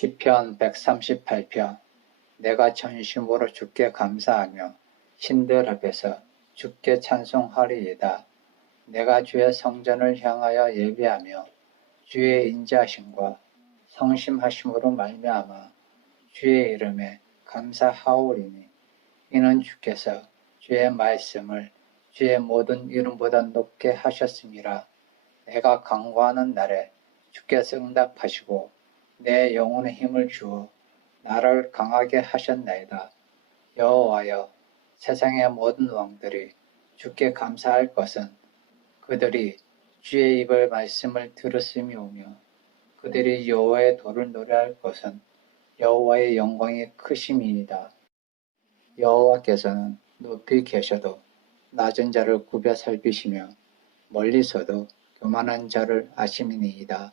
시편 138편 내가 전심으로 주께 감사하며 신들 앞에서 주께 찬송하리이다. 내가 주의 성전을 향하여 예배하며 주의 인자하심과 성심하심으로 말미암아 주의 이름에 감사하오리니 이는 주께서 주의 말씀을 주의 모든 이름보다 높게 하셨음이라 내가 강구하는 날에 주께서 응답하시고 내 영혼의 힘을 주어 나를 강하게 하셨나이다. 여호와여 세상의 모든 왕들이 주께 감사할 것은 그들이 주의 입을 말씀을 들었음이 오며 그들이 여호와의 도를 노래할 것은 여호와의 영광이 크심이니이다. 여호와께서는 높이 계셔도 낮은 자를 굽여 살피시며 멀리서도 교만한 자를 아심이니이다.